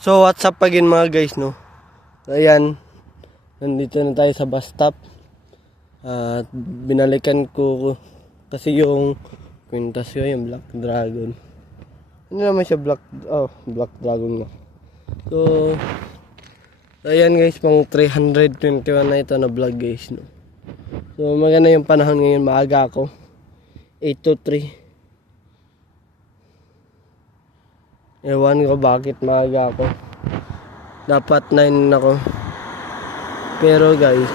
So what's up again mga guys, no? So, ayan, nandito na tayo sa bus stop. At binalikan ko kasi yung kwintas ko, yung Black Dragon. Hindi naman siya Black Dragon na. So ayan guys, pang 321 na ito na vlog guys, no? So maganda yung panahon ngayon, maaga ako. 8 to 3. Ewan ko bakit maaga ako. Dapat 9 ako. Pero guys,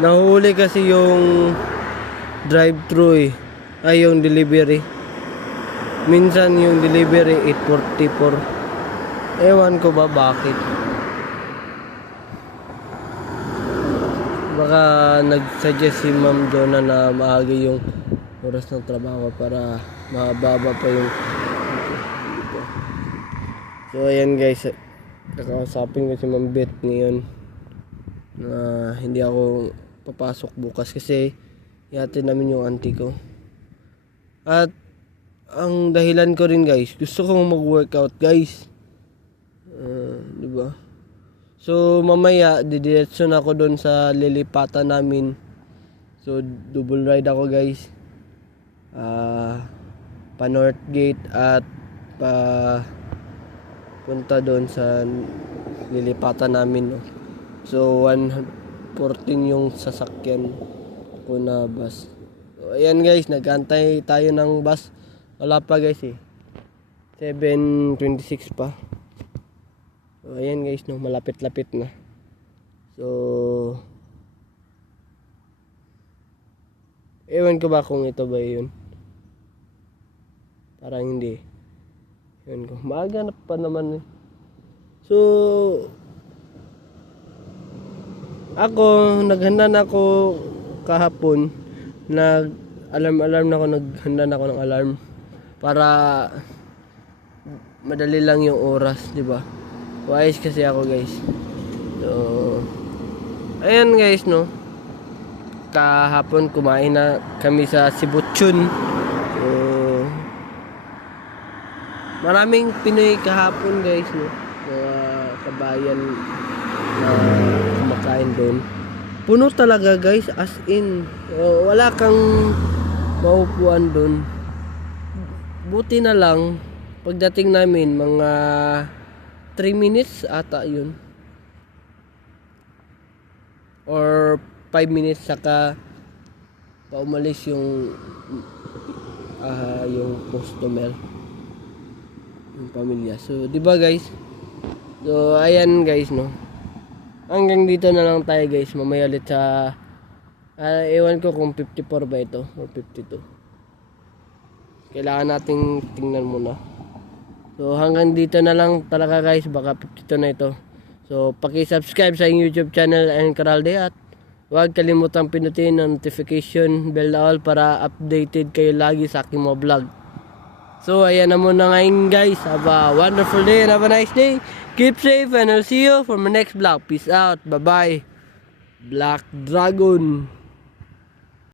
nahuli kasi yung drive-thru ay yung delivery. Minsan yung delivery 8:44. Ewan ko ba bakit. Baka nag-suggest si Ma'am Jonah na maaga yung oras ng trabaho para mababa pa yung. So ayan guys, kakausapin ko si Ma'am Beth ngayon na hindi ako papasok bukas kasi ihatid namin yung auntie ko. At ang dahilan ko rin guys, gusto kong mag-workout guys. Diba? So mamaya didiretso na ako doon sa lilipatan namin. So double ride ako guys. Pa North Gate at pa punta doon sa lilipatan namin, no? So 114 yung sasakyan ko na bus. So ayan guys, nagantay tayo ng bus. Wala pa guys 7:26 pa. So ayan guys, no, malapit-lapit na. So ewan ko ba kung ito ba yun. Parang hindi. Yun ko. Maaga na pa naman. So ako naghanda na ako kahapon. Alarm na ako, naghanda na ako ng alarm para madali lang yung oras, di ba? Wise kasi ako, guys. So ayan guys, no. Kahapon kumain na kami sa Sibutsun. Maraming Pinoy kahapon guys, no? Mga kabayan na kumakain doon. Puno talaga guys, as in. Wala kang maupuan doon. Buti na lang, pagdating namin, mga 3 minutes ata yun. Or 5 minutes saka paumalis yung customer. Yung pamilya. So, di ba guys? So, ayan guys, no. Hanggang dito na lang tayo guys. Mamaya ulit sa ewan ko kung 54 ba ito or 52. Kailangan nating tingnan muna. So, hanggang dito na lang talaga guys. Baka 52 na ito. So, paki-subscribe sa YouTube channel and Karalde at huwag kalimutang pinutin ang notification bell na all para updated kayo lagi sa aking mga vlog. So, ayan na muna ngayon guys. Have a wonderful day and have a nice day. Keep safe and I'll see you for my next vlog. Peace out. Bye-bye. Black Dragon.